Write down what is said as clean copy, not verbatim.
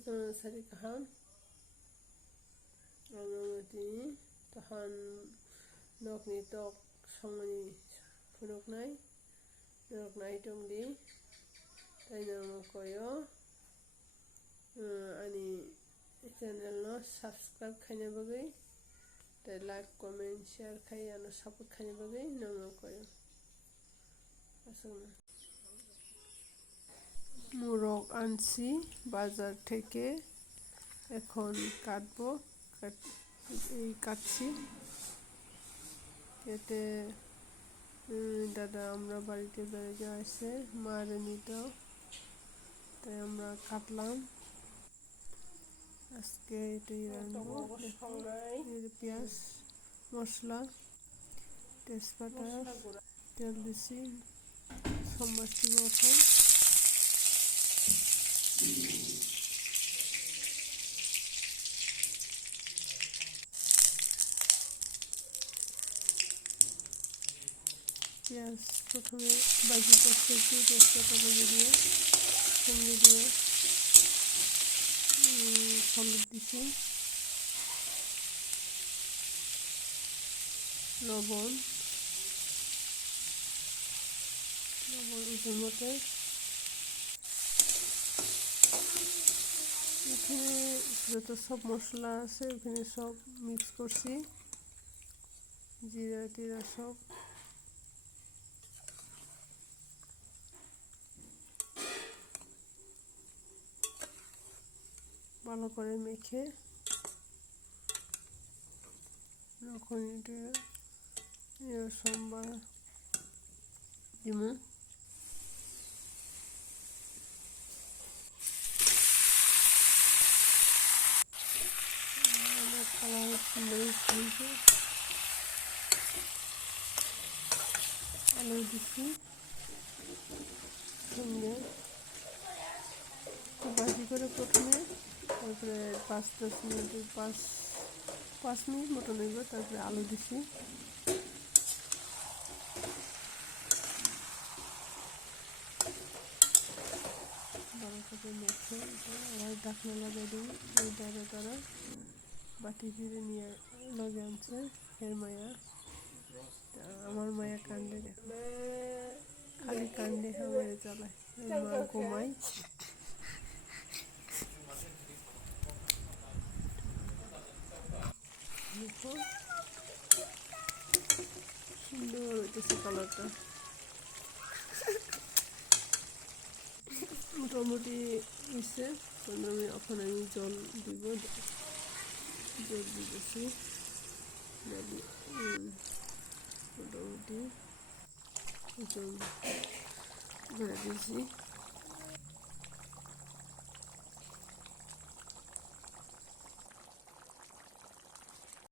Sari kahan tini tahan nok ni tok songani funuk nai nok nai tong di tai nang koyo ani channel no subscribe khaina bagai tai like comment share khai ano support khaina bagai nang koyo asana মুরগ আনছি বাজার থেকে এখন কাটবো এই কাটছি কেটে দাদা আমরা বাড়িতে বেড়ে আসছে মারে নিত তাই আমরা কাটলাম আজকে এটাই রান্নাবো পেঁয়াজ মশলা তেজপাতা তেল দিছি সমস্ত এখন পেঁয়াজ প্রথমে বাজি করতে একটু তেজপাতা লগে দিয়ে সঙ্গে দিয়ে হলুদ দিছি লবণ ওজন মতো এখানে যত সব মশলা আছে ওখানে সব মিক্স করছি জিরা টিরা সব ভালো করে মেখে এখন এটা সোমবার দিমু কালার আলু দিচ্ছি সঙ্গে ভাজি করে প্রথমে তারপরে 5-10 মিনিট 5 মিনিট মতো নেব তারপরে আলু দিচ্ছি ভালো করে মেখে আবার ঢাকনা লাগিয়ে দিই এই তারা বাটি ফিরে নিয়ে লগে আনছে এর মায়া আমার মায়া কান্দে দেখো খালি কান্দে আমার জ্বালায় মা ঘুমাই দেখো সুন্দর হইতেছে কালারটা মোটামুটি হয়েছে এখন আমি জল দিব জল দিতেছি মোটামুটি জল ধরে দিয়েছি